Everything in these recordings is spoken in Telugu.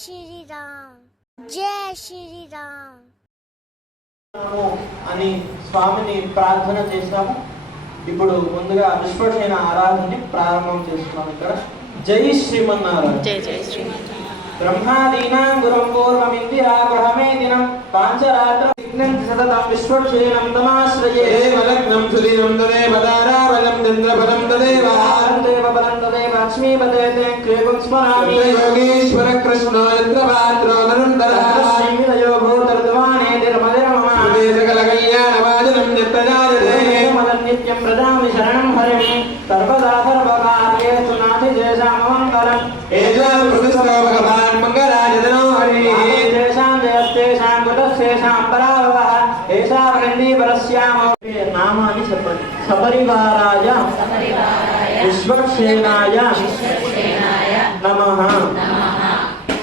శ్రీరామ్ జై శ్రీరామ్ అని స్వామిని ప్రార్థన చేస్తాము. ఇప్పుడు ముందుగా విశ్వసేన ఆరాధనని ప్రారంభం చేస్తున్నాం. ఇక్కడ జై శ్రీమన్నారాయణ. జై జై శ్రీమన్నారాయణ. బ్రహ్మాదీనాం గురం పూర్వమిందిరా గ్రహమేదినం పాంచరాత్ర విఘ్నం సతతం విశ్వసేనం తమాశ్రయే దేవలగ్నం సుదీనం తదేవ తారాబలం చంద్రబలం తదేవ బలం తదేవ లక్ష్మీపదే క్రీగుం స్మరామి యోగేశ్వర కృష్ణ యత్రపాత్రో నరుందరః శ్రీవిదయో భూతర్ద్వానే తిరుమదిరమమ సకల కళ్యాణవాదనం యత్రజాయతే నిత్యం ప్రదామి శరణం హరిమి సర్వదా సర్వకార్యేషు నాతిజేషామంగళం ఏషాం ప్రతిష్టో భగవాన్ మంగళాయతనో హరిః తేషాం జయస్తేషాం కృతస్యేషాం పరాభవః ఏషా వృందీవరస్యామ నామాన్ని చెప్పండి. సపరివారాయ విశ్వక్షేణాయ నమః.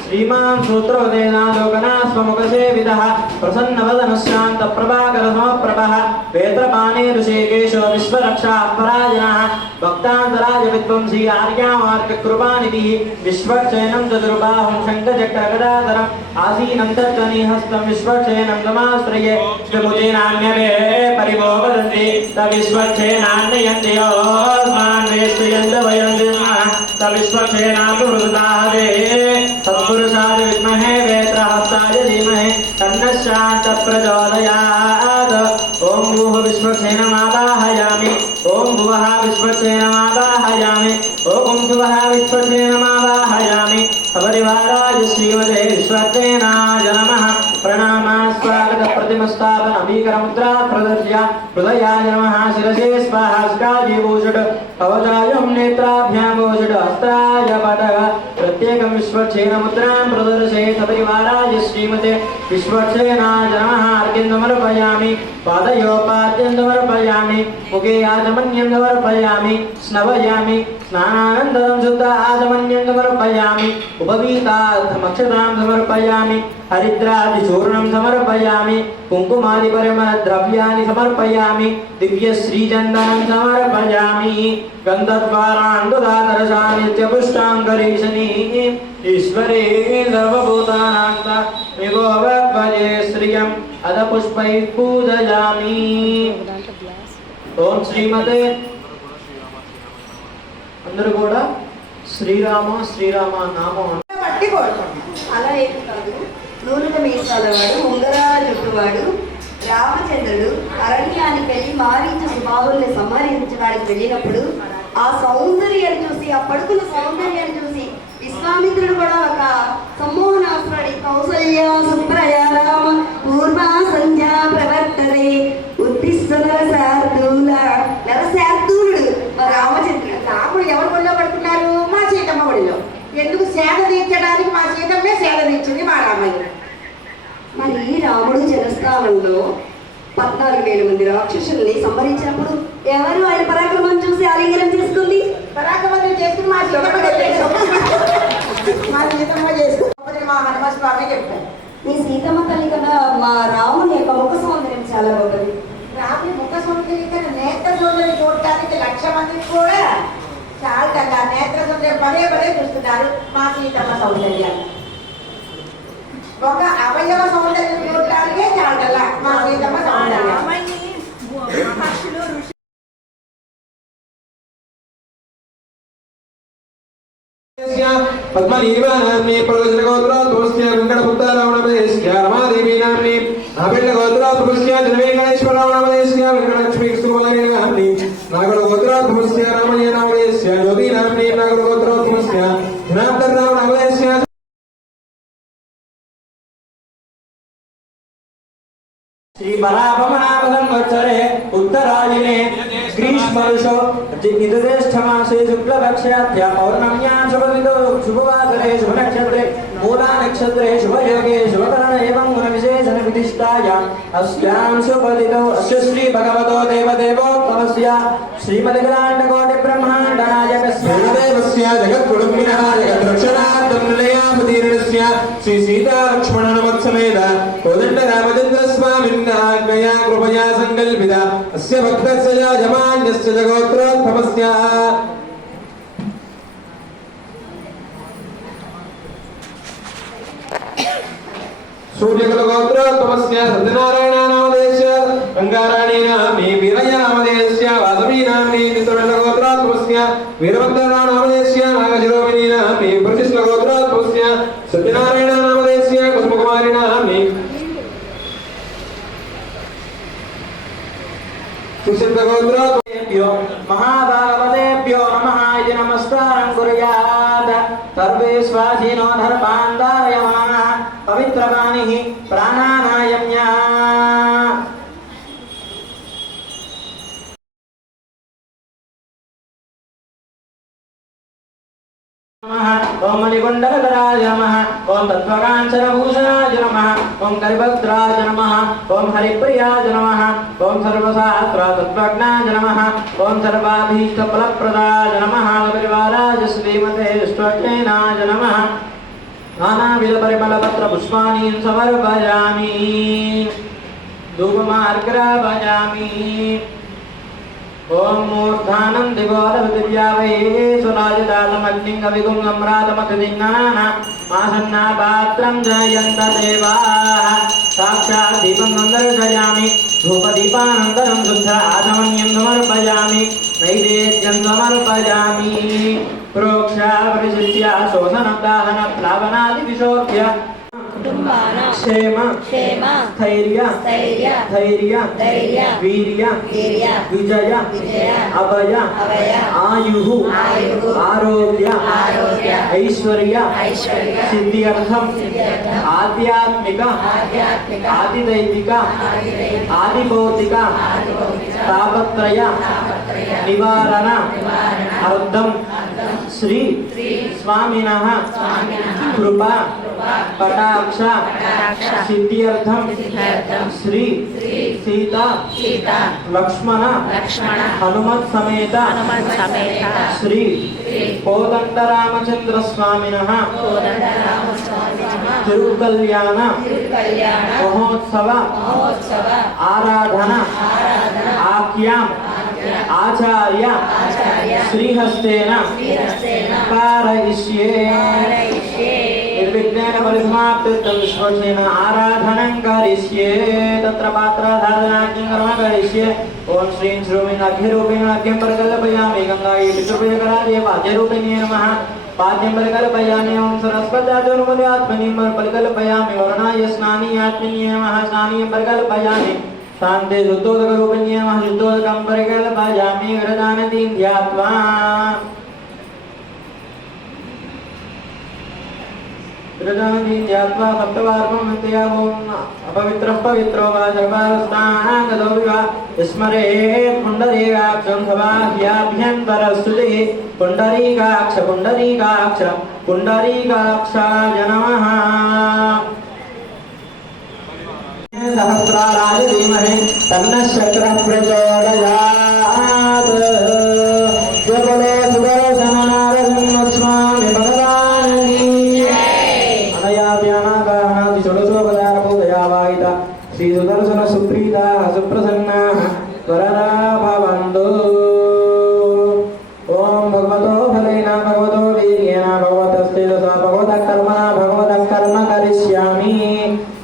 శ్రీమాన్ సూత్రోదేనాలోకనా స్వముఖసేవిదః ప్రసన్నవదనశ్శాంత ప్రభాకర సమప్రభః వేత్రపాణే ఋషికేశో విశ్వరక్షాపరాయణః భక్తాంతరాయ విద్వంసీ ఆర్యామార్గకృపానిధిః విశ్వక్షేణం చతుర్బాహుం శంఖచక్రగదాధరం ఆసీనం తత్వనిహస్తం విశ్వక్షేణం తమాశ్రయే శ్రీముజేనాన్యమే పరివో వదంతి తవిశ్వక్షేనాన్యయంతి యోస్మాన్ వేష్యంత వయం తవిశ్వక్షేనాభివృతాదే సత్పురుషాయ విద్మహే వేత్రహస్తాయ ధీమహి తన్నః శాంతః ప్రచోదయాత్. ఓం భూః విశ్వక్షేణమాదాహయామి. ఓం భువః విశ్వక్షేణమాదాహయామి. ఓం భువః విశ్వక్షేణమాదాహయామి. సపరివారాయ శ్రీమతే విశ్వక్షేణాయ నమః. ప్రణామः స్వాగత ప్రతిమస్థాపన భీకరముద్రా ప్రదర్శ్య హృదయాయ నమః. శిరసే స్వాహా స్కాజీభూషుడ్ కవచాయం నేత్రాభ్యామోషుడ్ హస్తాయ పటః ప్రత్యేకం విశ్వక్షేణముద్రాం ప్రదర్శే. సపరివారాయ శ్రీమతే విశ్వక్షేణాయ నమః. అర్ఘ్యం సమర్పయామి. పాదయోపాద్యం సమర్పయామి. ముఖే ఆచమన్యం సమర్పయామి. స్నవయామి. స్నానానంతరం శుద్ధ ఆచమన్యం సమర్పయామి. ఉపవీతార్థమక్షతాం సమర్పయామి. హరిద్రాదిచూర్ణం సమర్పయామి. కుంకుమాది పరిమళ ద్రవ్యాన్ని సమర్పయామి. దివ్య శ్రీచందనం సమర్పయామి. గంధద్వారాండుదాదరసానిత్యపుష్టాంగరీషణీ ఈశ్వరే సర్వభూతానాంత విభోవద్వజే శ్రియం అద పుష్పై పూజయామి. ఓం శ్రీమతే. అందరూ కూడా శ్రీరామ శ్రీరామ నామం పట్టి కొడతాం. అలా ఏం కాదు. నూనెల మీసాల వాడు, ఉంగరాల జుట్టువాడు రామచంద్రుడు అరణ్యానికి వెళ్ళి మారీచుని బాహుల్ని సంహరించడానికి వెళ్ళినప్పుడు ఆ సౌందర్యాన్ని చూసి, ఆ పడుకున్న సౌందర్యాన్ని చూసి విశ్వామిత్రుడు కూడా ఒక సమ్మోహనాస్త్రాన్ని కౌసల్య సుప్రయ రామ పూర్వ సంధ్యా ప్రవర్తతే ఉత్తిష్ట నరశార్దూలుడు రామచంద్రుడు. రాముడు ఎవరి ఒళ్ళో పడుతున్నారు? మా సీతమ్మ ఒడిలో. ఎందుకు? సేద తీర్చడానికి మా సీతమ్మే సేద తీర్చింది మా రామయ్య. మరి రాముడు జనస్థానంలో 14,000 మంది రాక్షసుల్ని సంహరించినప్పుడు ఎవరు ఆయన పరాక్రమం చూసి ఆలింగనం చేసుకుంది? పరాక్రమం చేసుకుని మా సీతమ్మ చేసుకుని మా హనుమస్వామి చెప్పారు. మీ సీతమ్మ తల్లి కన్నా మా రాముని యొక్క ముఖ సౌందర్యం చాలా గొప్పది. రాముని ముఖ సౌందర్యం కన్నా నేత్ర సౌందర్యం చూడటానికి 1,00,000 మందికి కూడా చాలా నేత్ర సౌందర్యం పదే పదే చూస్తున్నారు మా సీతమ్మ సౌందర్యాన్ని. ఒక అవయవ సౌందర్యం చూడటానికే చాలా మా సీతమ్మ సౌందర్యం. పద్మనీవానామ్ని ప్రదర్శనగోత్రోద్భవస్య వెంకటపుత్రరావణపదేశ్య రమాదేవీ నామ్ని నాబిళ్ళగోత్రోద్భవస్య జనవేంకటేశ్వరరావణపదేశ్య వెంకటలక్ష్మీసుమలనామ్ని నాగరగోత్రోద్భవస్య రామయ్యనావదేశ్య యోగి నామ్ని నాగరగోత్రోద్భవస్య జనార్దనరావణపదేశ్య శ్రీ పరాభమనామసంవత్సరే ఉత్తరాయణే గ్రీష్మరుషో జ్యేష్ఠమాసే శుక్లపక్షాద్య పౌర్ణమ్యాం శుభవిదో శుభవాసరే శుభనక్షత్రే మూలా నక్షత్రే శుభయోగే శుభకరణ ఏవం గుణవిశేషణ విధిష్టాయాం అస్యాం శుభదితో అస్య శ్రీ భగవతో దేవదేవోత్తమస్య శ్రీమద్గలాండకోటి బ్రహ్మాండ నాయకస్య దేవస్య జగద్గురుమినః జగద్రక్షణార్థం నిలయామతీర్ణస్య శ్రీ సీతాలక్ష్మణ నమత్సమేత కోదండ రామచంద్ర స్వామిన్ ఆజ్ఞయా కృపయా సంకల్పిత అస్య భక్తస్య యజమాన్యస్య జగోత్రోద్భవస్య सूर्यकुलगोत्रोत्तमस्य सत्यनारायणनामधेयस्य गङ्गाराणीनाम्नी वीरयनामधेयस्य वासवीनाम्नी चित्रवेलगोत्रोत्तमस्य वीरभद्रनामधेयस्य नागशिरोमिनीनाम्नी प्रतिष्ठगोत्रोत्तमस्य सत्यनारायणनामधेयस्य कुसुमकुमारिणाम्नी सुसिद्धगोत्रोत्तमेभ्यो महाभागवतेभ्यो नमः इति नमस्कारं कुर्यात् सर्वे स्वाधीनो धर्मान् धारयमानः पवित्रवाणिः प्राणानायम्या ओम मणिकुंडलधराय नमः ओम तत्त्वकाञ्चनभूषणाय नमः ओम कलिभद्राय नमः ओम हरिप्रियाय नमः ओम सर्वशास्त्र तत्त्वज्ञाय नमः ओम सर्वाभीष्टफलप्रदाय नमः परिवाराय श्रीमते विष्णुज्ञानाय नमः नानाविधपरिमलपत्रपुष्पाणि समर्पयामि धूपमार्घ्रापयामि ओम मूर्धानं दिगोरविद्यावै सुराजितातमग्निं अभिगुंगम्रातमतिदिङ्गनाना मासन्ना पात्रं जयन्त देवाः साक्षात् दीपं दर्शयामि धूपदीपानन्तरं शुद्ध आचमन्यं समर्पयामि नैवेद्यं समर्पयामि प्रोक्षा परिशिष्य शोषणं दाहनं प्लावनादिविशोभ्य क्षेम स्थैर्य वीर्य विजय अभय आयुः आरोग्य ऐश्वर्य सिद्ध्यर्थम आध्यात्मिक आदिदैविक आदिभौतिक तापत्रय निवारण अर्थम श्री स्वामिनः कृपा कटाक्ष सिद्ध्यर्थम श्री सीता लक्ष्मण हनुमत समेत श्री कोदंडरामचंद्र स्वामिनः तिरुकल्याण महोत्सव आराधना आख्याम आचार्य श्रीहस्तेन कारयिष्ये निर्विघ्नेन परिसमाप्तिर्तं विश्वसेन आराधनं करिष्ये तत्र पात्रधारणाख्यं कर्म करिष्ये ओम श्रीं श्रूमिन् अग्निरूपेण अग्निं परिकल्पयामि गङ्गायै पितृप्रियकरायै पाद्यरूपिण्यै नमः पाद्यं परिकल्पयामि ओम सरस्वत्यात्मनीं परिकल्पयामि वरुणाय स्नानीयात्मन्यै नमः स्नानीं परिकल्पयामि शान्ते शुद्धोदकरूपिण्यै नमः शुद्धोदकं परिकल्पयामि विरजानतीं ध्यात्वा विरजानतीं ध्यात्वा सप्तवारं वन्दयामो अपवित्रः पवित्रो वा सर्वास्ताङ्गतो विवा स्मरेत् पुण्डरीकाक्षं सबाह्याभ्यन्तरस्तुतिः पुण्डरीकाक्ष पुण्डरीकाक्ष पुण्डरीकाक्षाय नमः सहस्राराय धीमहि तन्नः शक्रः प्रचोदयात् जयबले सुदर्शन नारसिंहस्वामी भगवान् की अनया ध्यानागानादि षोडशोपचारपूजया श्री सुदर्शन सुप्रीता सुप्रसन्ना वरदा भवन्तु ओम भगवतो फलेन भगवतो वीर्येण भगवतस्तेजसा भगवतः कर्मणा भगवतः कर्म करिष्यामि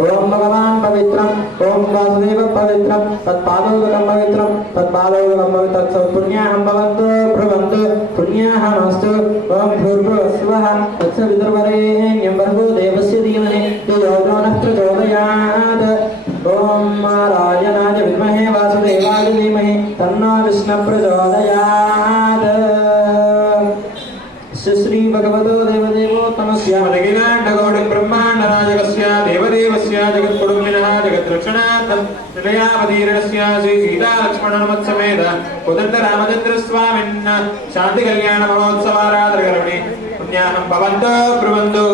ओम भगवान् पवित्रम् ओम वासुदेव पवित्रम् तत्पादोदकं पवित्रम् तत्पादोदकं पवित्रं पुण्याहं भवन्तु भ्रुवन्तु पुण्याहमस्तु ओम भूर्भुवस्सुवः तत्सवितुर्वरेण्यं भर्गो देवस्य धीमहि धियो यो नः प्रचोदयात् ओम राजनाय विद्महे वासुदेवाय धीमहि तन्नो विष्णुः प्रचोदयात् श्री भगवतो देवदेवोत्तमस्य अखिलाण्डकोटि ब्रह्माण्डनायकस्य देवदेवस्य जगत्कुटुम्बिनः जगद्रक्षणार्थं निलयावतीर्णस्य श्री सीतालक्ष्मणहनुमत्समेत कोदण्डरामचन्द्रस्वामिन् शान्तिकल्याण महोत्सवाराधनकर्मणि पुण्याहं भवन्तु ब्रुवन्तु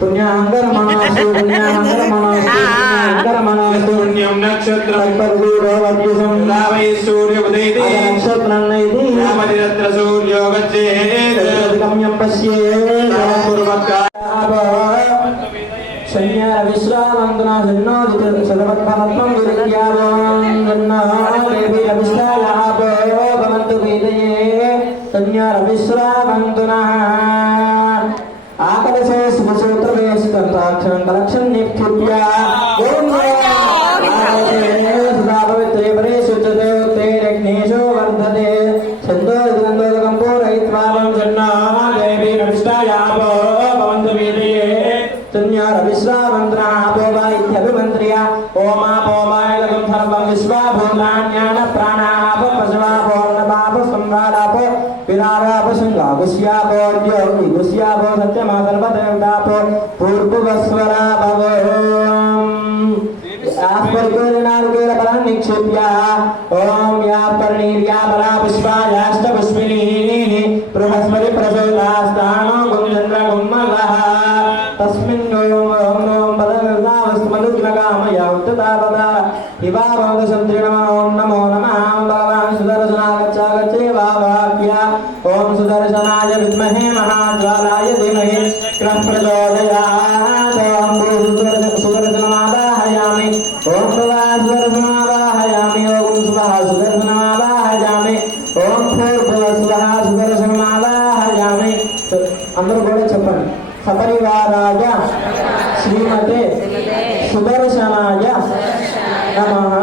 पुण्याहङ्करमणास्तु पुण्याहङ्करमणास्तु पुण्यं नक्षत्रं पर्वूरवद्युषं रावै सूर्योदयति नक्षत्रं नैति रामदिनत्र सूर्यो गच्छेत् गम्यं पश्येत् शन्या विश्रावन्तुना शन्नो सदवत्फलत्वं विरिज्ञावं जन्नो देवी अभिष्टालाभो भवन्तु वेदये शन्या विश्रावन्तुनः आकलसे सुमसूत्रवेश तन्त्राक्षरं कलक्षं निक्षिप्य तुन्यारविश्वामन्त्रापोवा ओमापोवायगं सर्वं विश्वाभूतान्यान प्राणापो पशवापोर्णपापो संवादापो विरारापो संगागुस्यापोद्यो विगुस्यापो सत्यमासर्वदेवतापो पूर्वस्वरा भवो निक्षिप्य ओम या पर्णीर्या बला पुष्पायाष्ट पुष्पिनी बृहस्पति प्रचोदास्तानो गुंजन्द्र गुम्मलः तस्मिन् ओम बदलनामस्मलुग्नगामया उत्ततापदा हिवावदसंत्रिणमो नमो नमः भगवान् सुदर्शनागच्छागच्छे वाक्या ओम सुदर्शनाय विद्महे महाज्वालाय धीमहि क्रम प्रचोदयात् ओम सुदर्शनमादाहयामि ओम सुदर्शनमादाहयामि ओम सुदर्शनमादाहयामि ओम सुदर्शनमादाहयामि అందరూ కూడా చెప్పండి సపరివారాయ శ్రీమతే సుదర్శనాయ నమః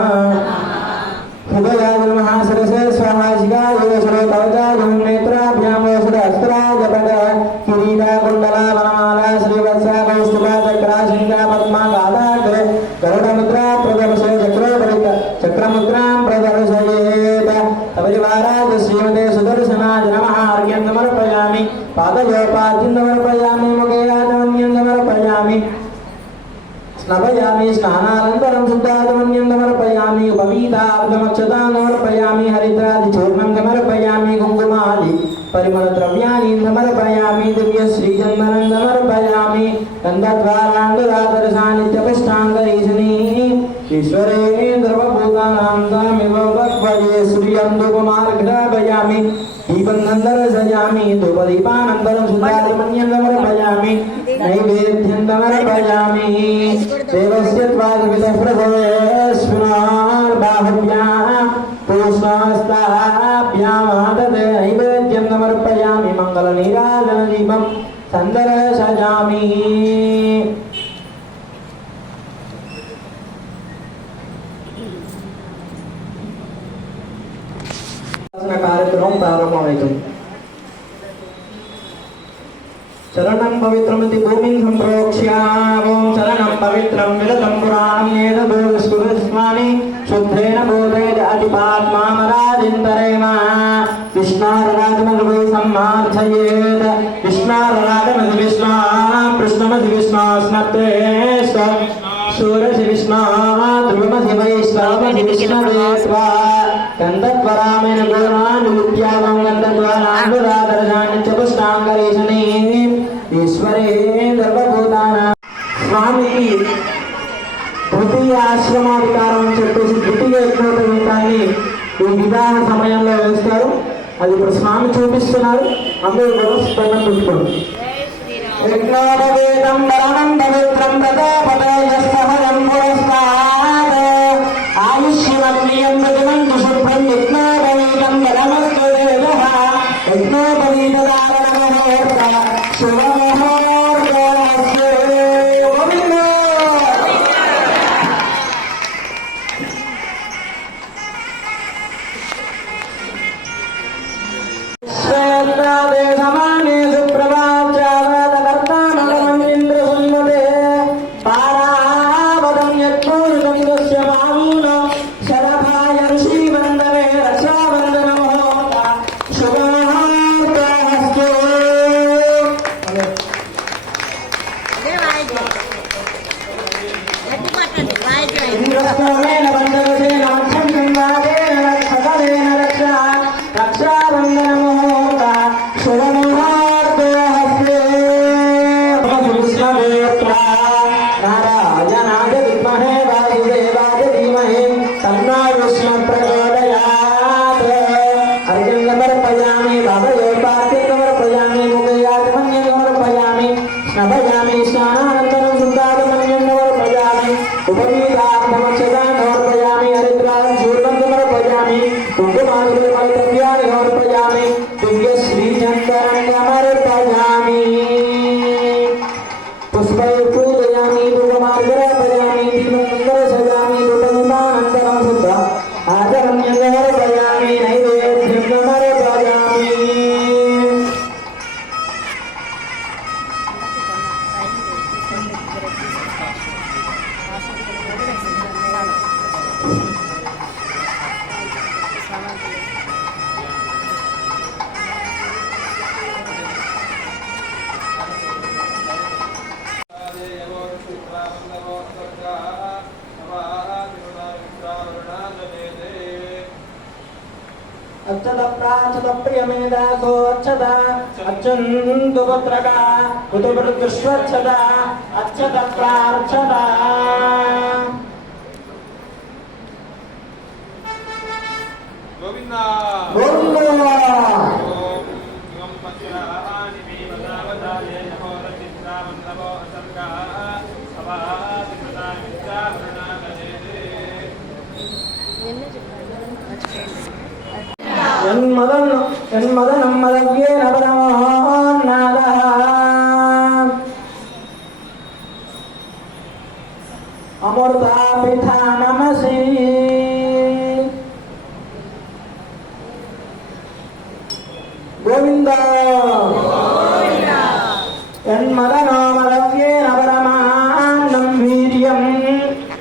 హృదయాయ నమః సరసే స్వాహాజిగా యోగశరో కవచాగం నేత్రాభ్యాం వసురస్త్రాయ పద కిరీట కుండల వనమాల శ్రీవత్స కౌస్తుభ చక్ర శంఖ పద్మ గాదాగ్ర గరుడముద్రా ప్రదర్శయ చక్రముద్రాం ప్రదర్శయేత్ సపరివారాయ శ్రీమతే సుదర్శనాయ నమః అర్ఘ్యం సమర్పయామి పాదయోపాద్యం సమర్పయామి ముఖేయాచమన్యం సమర్పయామి స్నపయామి స్నానానంతరం శుద్ధాచమన్యం సమర్పయామి ఉపవీతాబ్దమక్షతాం సమర్పయామి హరిద్రాది చూర్ణం సమర్పయామి కుంకుమాది పరిమళ ద్రవ్యాన్ని సమర్పయామి దివ్య శ్రీచందనం సమర్పయామి గంధద్వారాంగురాదర్శానిత్యపుష్టాంగరీశనీ ఈశ్వరే సర్వభూతానాం తామివ భక్వయే సూర్యందుకుమార్ఘాపయామి దీపం దర్శయామి ధూపదీపానంతరం శుద్ధాచమన్యం సమర్పయామి నైవేద్యం సమర్పయామి దేవస్య త్వాగమితః ప్రసవేస్మినార్బాహుభ్యాం పూష్ణహస్తాభ్యాం తద్ నైవేద్యం సమర్పయామి మంగళనీరాజనదీపం సందర్శయామి. కార్యక్రమం ప్రారంభమవుతుంది. చరణం పవిత్రమితి భూమిం సంప్రోక్ష్య ఓం చరణం పవిత్రం విరతం పురాణం ఏతదోస్కురుస్మామి శుద్ధేన బోధేన అతిపాత్మామరాజింతరేమ విష్ణారరాజమధి సమ్మార్చయేత్ విష్ణారరాజమధి విష్ణా కృష్ణమధి విష్ణా స్మత్తే శూరసి విష్ణా ధ్రువమధి వైష్ణవమధి విష్ణవేత్వా గంధద్వరామైన గుణానుత్యాగం గంధద్వరాంగురాదర్శాన్ని చతుష్టాంగరీశనీ ఈశ్వరే సర్వభూతానాం. స్వామికి ద్వితీయ ఆశ్రమాధికారం అని చెప్పేసి ద్వితీయ యజ్ఞోపవీతాన్ని ఈ విధాన సమయంలో వేస్తారు. అది ఇప్పుడు స్వామి చూపిస్తున్నారు. అందరూ కూడా స్పందన పెట్టుకోండి. యజ్ఞోపవీతం వరణం పవిత్రం ప్రజాపతయస్తహరం పురస్కారాత్ ఆయుష్యమగ్నియం ప్రతిమంతు శుభ్రం యజ్ఞోపవీతం వరమస్తు దేవః యజ్ఞోపవీతదారణమహోర్త శుభమహోర్తస్య గోవింద. శ్రేత్రాదే సమానే సుప్రభాత్యావతకర్తామలమంద్ర సున్మతే పారావదం యత్పూరితం దస్య మామూల శరభాయ ఋషివందనే రక్షాబంధనమోహ శుభమహోర్తస్య. ఇంద్రస్తవేన బంధవసేన మధ్యం గంగాదేన రక్షకలేన రక్షాబంధనమోహ శుభమహోర్తస్య. నారాయణాయ విద్మహే వాసుదేవాయ ధీమహి తన్నో విష్ణుః ప్రచోదయాత్. అర్ఘ్యం సమర్పయామి పాదయోపాద్యం సమర్పయామి ముఖయాచమన్యం సమర్పయామి స్నపయామి స్నానానంతరం శుద్ధాచమన్యం సమర్పయామి ఉపవీతాబ్దమక్షతాం సమర్పయామి హరిద్రాం చూర్ణం సమర్పయామి కుంకుమాది పరిమళద్రవ్యాన్ని సమర్పయామి దివ్య శ్రీచందనం సమర్పయామి పుష్పై పూజయామి ధూపమార్గరాపయామి దీపం దర్శయామి ధూపదీపానంతరం శుద్ధ ఆచమన్యం సమర్పయామి నైవేద్యం సమర్పయామి. అచ్చద ప్రాచద ప్రియమేదాసో అచ్చద అచ్చందు పుత్రక ఉదృశ్వచ్చద అచ్చద ప్రార్చద గోవింద గోవింద ఓం పత్రాని మేవదావదాయ నమో రచిత్రావల్లభో అసర్గా సవాది ప్రదామిత్రావరుణాగజే యన్మదనం మదవ్యేన పరమోన్నాదః అమృతా పితా నమసి గోవింద యన్మదనో మదవ్యేన పరమాన్నం వీర్యం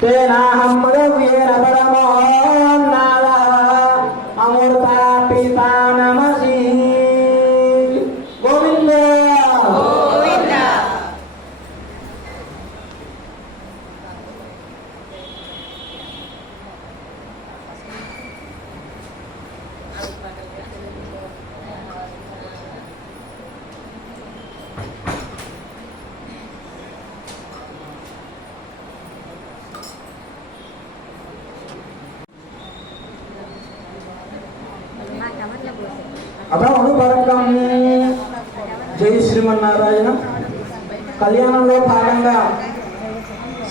తేనాహం మదవ్యేన పరమోన్నాదః అమృతా పితా నమసి గోవింద అభవనుపరకం. జై శ్రీమన్నారాయణ. కళ్యాణంలో భాగంగా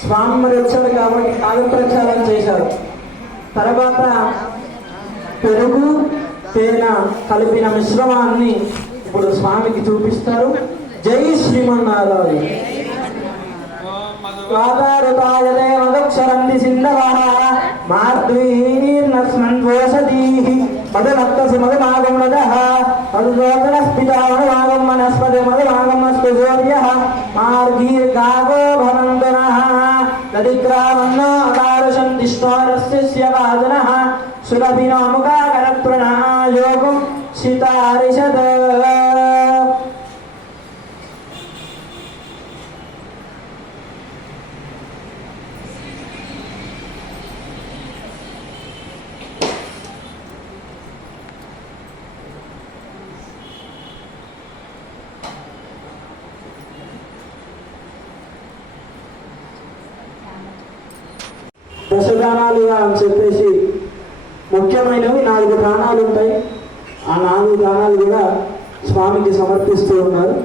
స్వామి మరి వచ్చాడు కాబట్టి కాలు ప్రచారం చేశారు. తర్వాత పెరుగు తేనె కలిపిన మిశ్రమాన్ని ఇప్పుడు స్వామికి చూపిస్తారు. జై శ్రీమన్నారాయణ. వాతారుతాయతే మదక్షరంది సింధవః మార్ద్వీర్నస్మన్ వోషదీః మదమత్తసి మదమాగం నదః మధురోదనస్పితామదమాగం వనస్పతి మదమాగమస్తు సూర్యః మార్గీర్గాగో భవంతునః నదిగ్రామన్నో అకారుషం దిష్టారస్య వాదనః సురభినో ముఖాకరప్రణः యోగం సితారిషద్. దశదానాలుగా అని చెప్పేసి ముఖ్యమైనవి 4 దానాలు ఉంటాయి. ఆ 4 దానాలు కూడా స్వామికి సమర్పిస్తూ ఉన్నారు.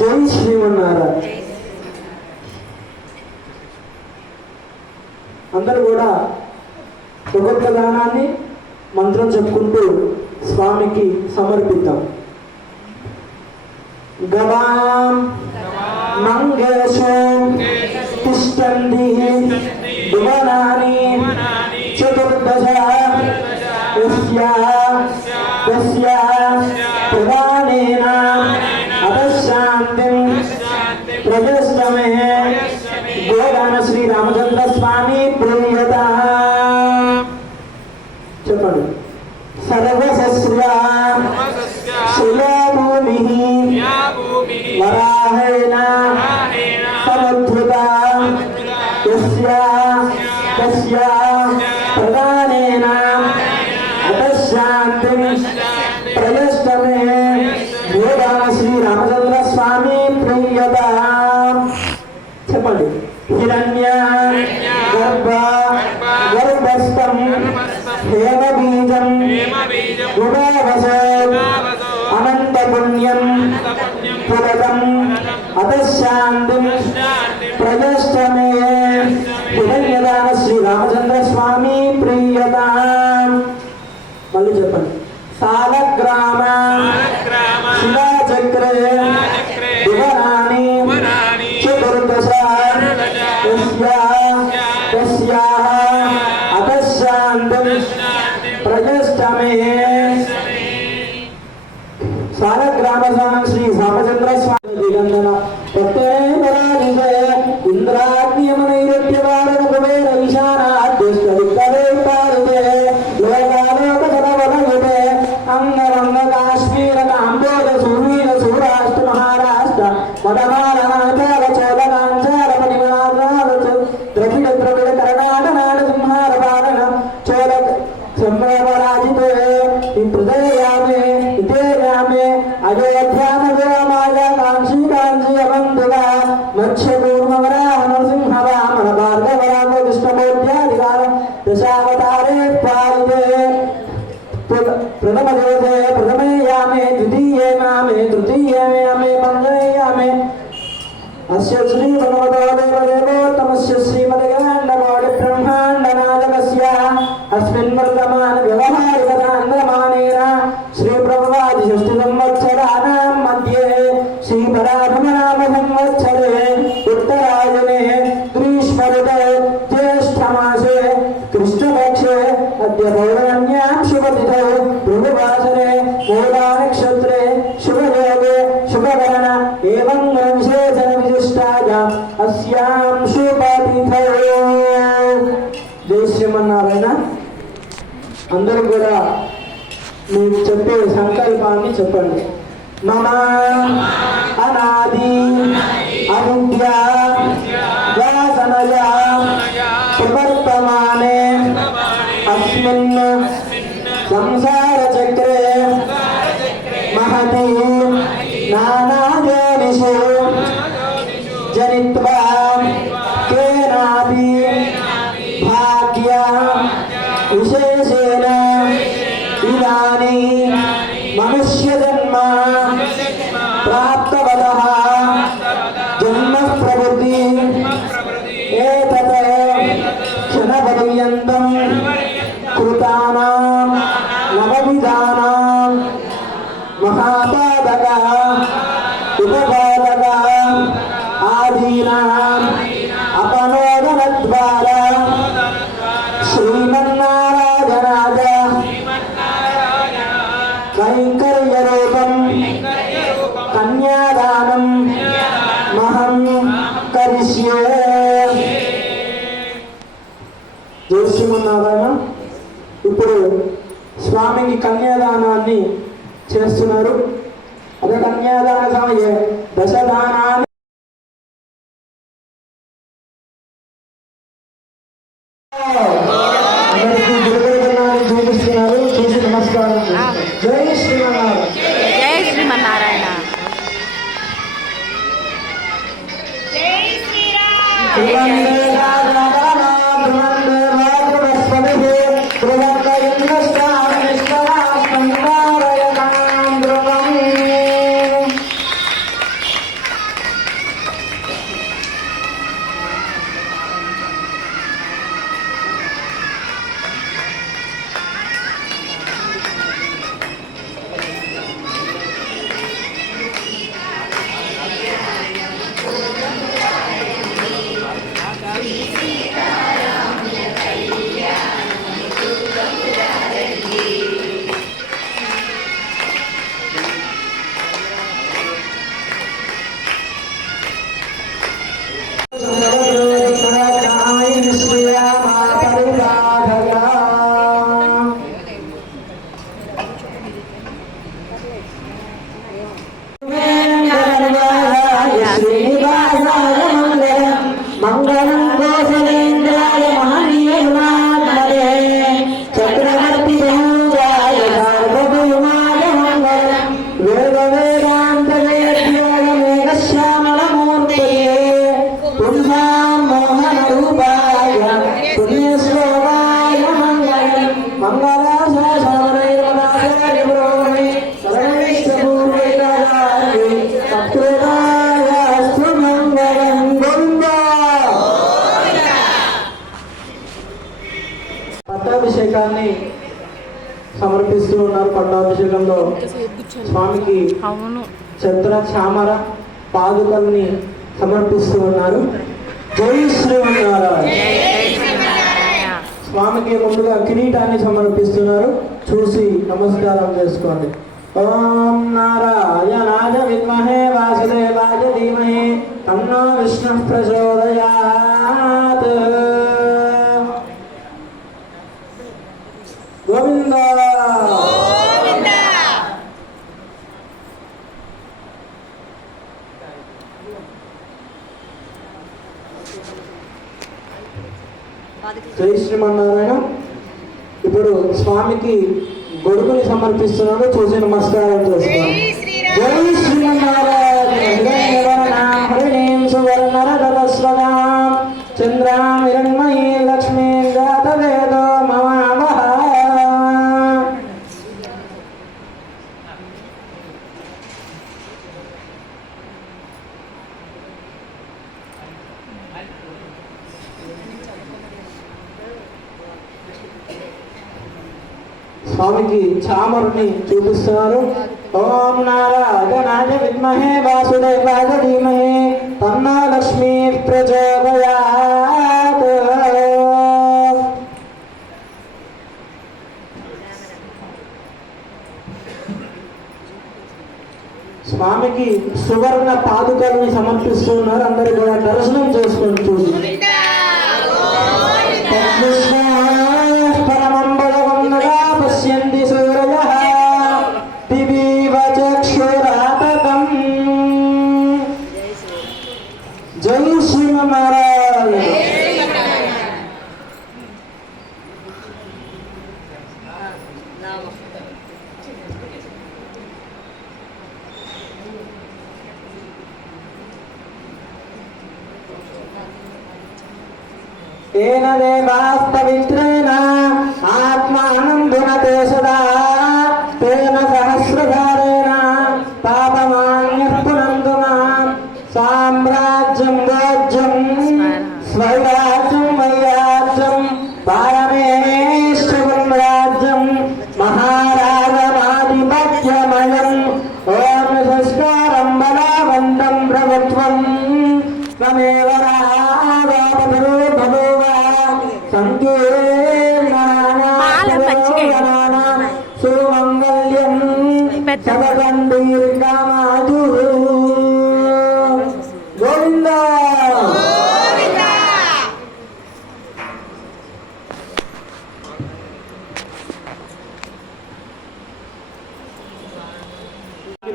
జై శ్రీమన్నారాయణ. అందరూ కూడా ఒక్కొక్క దానాన్ని మంత్రం చెప్పుకుంటూ స్వామికి సమర్పిద్దాం. గవాం మంగళశో తిష్టంతి భువనాని చతుర్దశ తస్య ప్రధానేన అపశాంతిం ప్రజస్తమే గోదాన శ్రీ రామచంద్ర స్వామి ప్రియత. చెప్పండి. సర్వసస్య శిలాభూమి వరాహేణ సముద్ధృత తస్య ప్రధానేన అపశాంతిం ప్రజస్తమే గోదాన శ్రీ రామచంద్ర స్వామి ప్రియత. చెప్పండి. హిరణ్య గర్భస్థం హేమ బీజం గుణావసత్ అనంత పుణ్యం పురతం అపశాంతిం ప్రజష్టమే హిరణ్యదాన శ్రీ రామచంద్ర స్వామి ప్రియత. మళ్ళీ చెప్పండి. సాలగ్రామ శిలాచక్రే భువనాని చతుర్దశ తస్యాః అపశాంతిం ప్రజష్టమే. సాలగ్రామసానం శ్రీ రామచంద్ర స్వామి దిగంధన ఇంద్రాగ్నియమనైరట్యవారణ తస్యాం శుభతిథౌ. జై శ్రీమన్నారాయణ. అందరూ కూడా మీరు చెప్పే సంకల్పాన్ని చెప్పండి. మమ అనాది అవిద్య వాసనయ ప్రవర్తమానే అస్మిన్ సంసార చక్రే మహతి నానాజనిషు జనిత్వా కేనాపి భాగ్య విశేషేణ ఇదానీ మనుష్య జన్మ ప్రాప్తవతః జన్మ ప్రవృత్తి ఏతత్ క్షణపర్యంతం కృతానాం నవవిధానాం మహాపాదక ఉపపాదక ఆదీనాం అపనోదనద్వారా శ్రీమన్నారాయణాయ కైంకర్యరూపం కన్యాదానం మహం కరిష్యే. జై శ్రీమన్నారాయణ. ఇప్పుడు స్వామికి కన్యాదానాన్ని చేస్తున్నారు. అదే కన్యాదాన సమయే దశదానాన్ని అందరికీ గురుగురుదన్నాన్ని చూపిస్తున్నారు. చూసి నమస్కారం. జై శ్రీమన్నారాయణ. జై శ్రీమన్నారాయణ. మంగళం కోసలేంద్రాయ మహనీయగుణాత్మనే చక్రవర్తి సంజాయ సార్వభౌమాయ మంగళం వేద వేదాంత వేద్యాయ మేఘశ్యామలమూర్తయే పుంసాం మోహన రూపాయ పుణ్యశ్లోకాయ మంగళం మంగళాశాసనైర్మదాచార్య పురోగమే సర్వైష్టపూర్వైరాజార్య సత్కృతాయాస్తు మంగళం. పట్టాభిషేకాన్ని సమర్పిస్తూ ఉన్నారు. పట్టాభిషేకంలో స్వామికి చంద్ర చామర పాదుకల్ని సమర్పిస్తూ ఉన్నారు. జై శ్రీమన్నారాయణ. స్వామికి ముందుగా కిరీటాన్ని సమర్పిస్తున్నారు. చూసి నమస్కారం చేసుకోండి. ఓం నారాయణాయ విద్మహే వాసుదేవాయ ధీమహి తన్నో విష్ణుః ప్రచోదయాత్. గోవింద. జై శ్రీమన్నారాయణ. ఇప్పుడు స్వామికి గొడుగుని సమర్పిస్తున్నాడు. చూసి నమస్కారం చేసుకోండి. జై శ్రీమన్నారాయణ. హరిణీం సువర్ణరదస్వదాం చంద్రాం హిరణ్మయీ లక్ష్మీం జాతవేదో మమావహ. స్వామికి చామరుని చూపిస్తున్నారు. ఓం నారాయణాయ విద్మహే వాసుదేవాయ ధీమహి తన్నో లక్ష్మీ ప్రచోదయాత్. స్వామికి స్వామికి సువర్ణ పాదుకలను సమర్పిస్తున్నారు. అందరూ కూడా దర్శనం చేసుకొని చూసి పరమం భగవన్నగా పశ్యంతి సూరయః దివీవ చక్షురాతకం. జై శ్రీమన్నారాయణ. तेन देवास्तवित्रेण आत्मानन्दुनते सदा तेन सहस्रधारेण पापमान्यः पुनन्तु माम् साम्राज्यं राज्यं स्वैराज्यं वैराज्यं पारमेष्ठं राज्यं महाराजमाधिपत्यमयम् ॐ संस्कारं बलवन्तं प्रभुत्वं त्वमेव సుమంగళ్యం సదగంధీర్గామాజు గోవింద.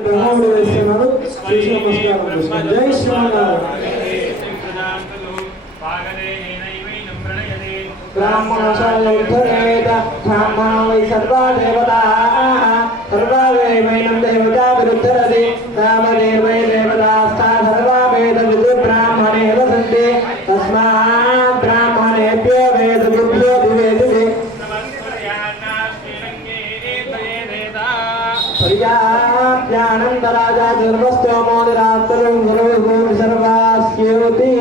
బ్రహ్మముడు వేస్తున్నారు. శ్రీ నమస్కారం. జై శ్రీమన్నారాయణ. ब्राह्मणोत्तरेत ब्राह्मणो वै सर्वा देवताः सर्वा वैनं देवता विरुद्धरति रामदेवै देवतास्ता सर्वा वेदविदुर्ब्राह्मणेव सन्ति तस्मात् ब्राह्मणेभ्यो वेदविभ्यो दिवेदिते पर्याप्यानन्दराजा सर्वस्तोमोदिरात्तरं सर्वभूमि सर्वास्योति.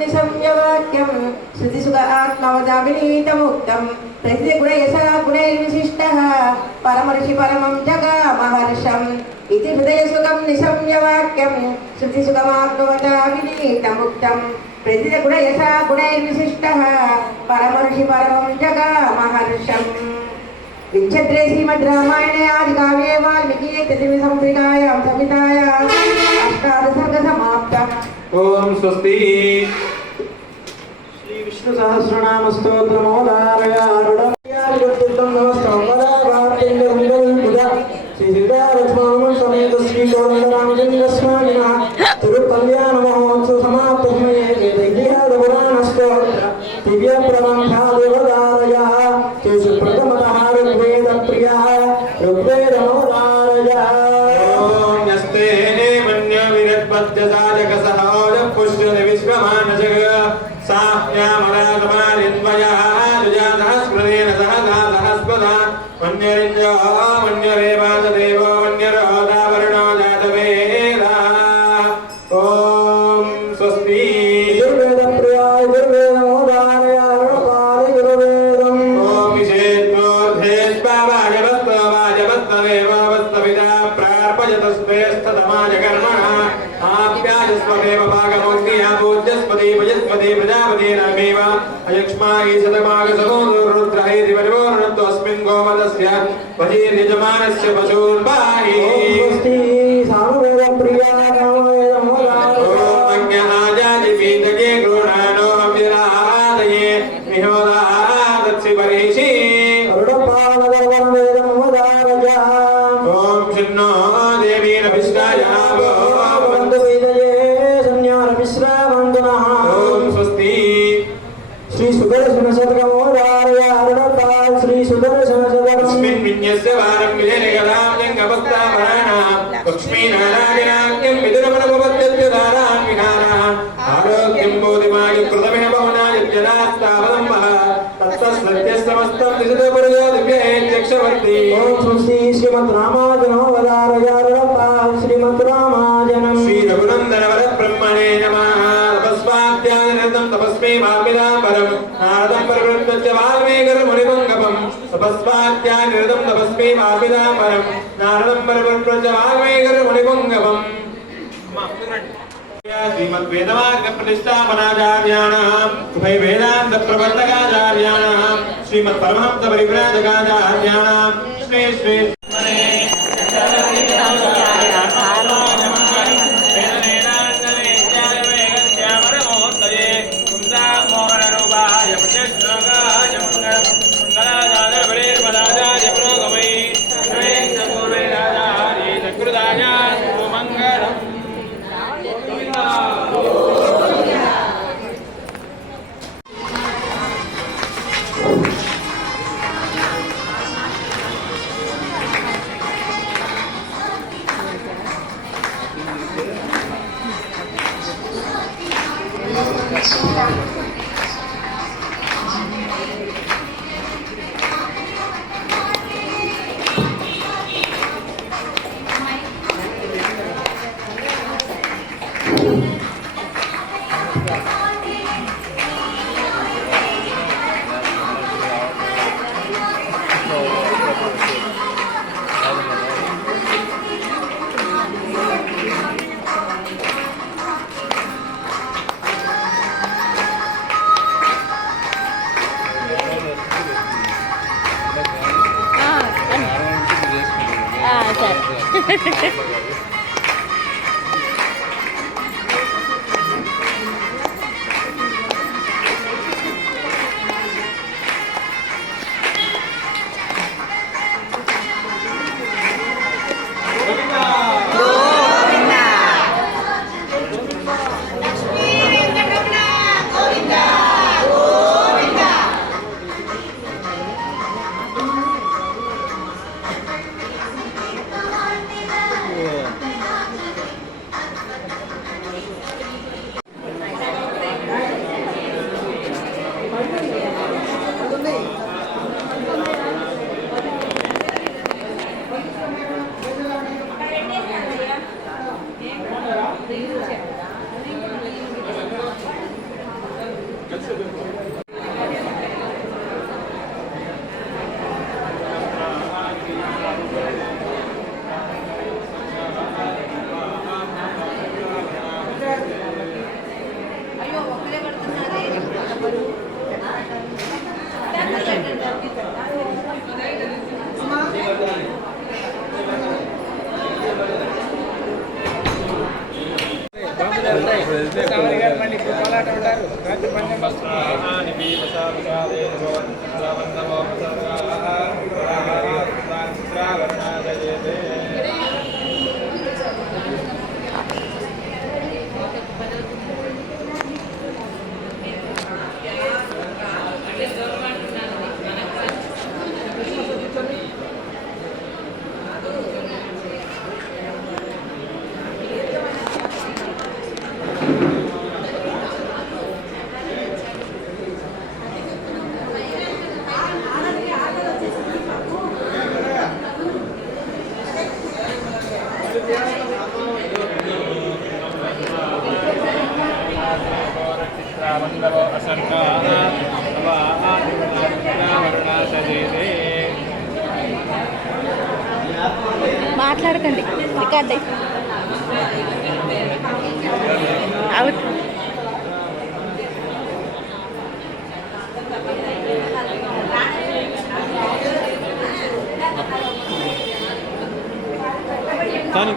నిసంయవాక్యం శృతిసుఖ ఆత్మవదావినీతముక్తం ప్రతిగుణయసా గుణైర్విశిష్టః పరమర్షి పరమం జగామహర్షం ఇది హృదయసుఖం నిసంయవాక్యం శృతిసుఖమాత్మవదావినీతముక్తం ప్రతిగుణయసా గుణైర్విశిష్టః పరమర్షి పరమం జగామహర్షం विच्छद्रे श्रीमद् रामायणे आदि काव्ये वाल्मीकि कृतिः संहितायां संहितायां अष्टादशसर्ग समाप्तम्। ओम स्वस्ति। श्री विष्णु सहस्रनाम स्तोत्रमोदारयारुडं नमस्तं श्री समेत श्री गौरंगरामचंद्र स्वामिनः तिरुकल्याण महोत्सव समाप्तमये पुराणस्तोत्र दिव्य प्रबंधा देवदारया तेषु प्रथमतः ऋग्वेद प्रिया ऋग्वेद मोदारया ओम यस्ते मन्य विरत्पत्यसाजक सहोज पुष्य विश्वमानजग साह्यामरातमारिन्वया दुजातहस्मृतेन सहसा सहस्वदा मन्यरिञ्जो मन्यरेवाददेवो मन्यरोदावरुणो जातवेदा। ॐ स्वस्ति। यजुर्वेद प्रिया यजुर्वेद मोदारया ऋणपाल यजुर्वेदम् ॐ विशेषोद्धेष्वावाजवस्तवाजवस्तवेवावस्तविदा प्रार्पयतस्तेस्ततमाज कर्मणः आप्याजस्वमेव भागमोऽग्निया पूज्यस्पति भजस्पति प्रजापतिरमेव अयक्ष्मायि शतमागसमो रुद्रैति परिपूर्णत्व अस्मिन् गोमतस्य भजीर्यजमानस्य पशून् पाहि। स्वस्ति सामवेद प्रिया सामवेद मोदारया अज्ञाजाजिपीतके गृह्णानो अव्यरादये निहोदादत्सि परेशि ऋणपाल वेद मोदारया ॐ शन्नो देवीरभिष्टाय भवन्तु वेदये संज्ञानविश्रामन्तुनः। ॐ स्वस्ति। श्री सुदर्शन शतक मोदारया ऋणपाल श्री सुदर्शन शतकम् अस्मिन् विन्यस्य वारं विजयगदां लिङ्गभक्ताभराणां लक्ष्मीनारायणाख्यं विदुरमनभवत्यद्यदारान् विहारः आरोग्यं बोधिमाय कृतमिह बहुनायत्यदास्तावदम्बः तत्तस्सत्यस्तमस्तं दिशतपुरयो दिव्येत्यक्षवर्ति। ओम स्वस्ति श्रीमद् रामाजनोवदारया ऋणपाल श्रीमद् रामाजनम् श्री रघुनंदन वरब्रह्मणे नमः। तपस्वाध्यायनिरतं तपस्मै वाग्मिदाम्बरं नारदं परिवृत्य वाल्मीकिर्मुनिपुङ्गवं तपस्वाध्यायनिरतं तपस्मै वाग्मिदाम्बरं नारदं परिवृत्य वाल्मीकिर्मुनिपुङ्गवम्। श्रीमद्वेदमार्गप्रतिष्ठापनाचार्याणाम् उभयवेदान्तप्रवर्तकाचार्याणाम् श्रीमत्परमहंसपरिव्राजकाचार्याणाम् श्री श्री మాట్లాడకండి రికార్డ్ అవుట్ కానీ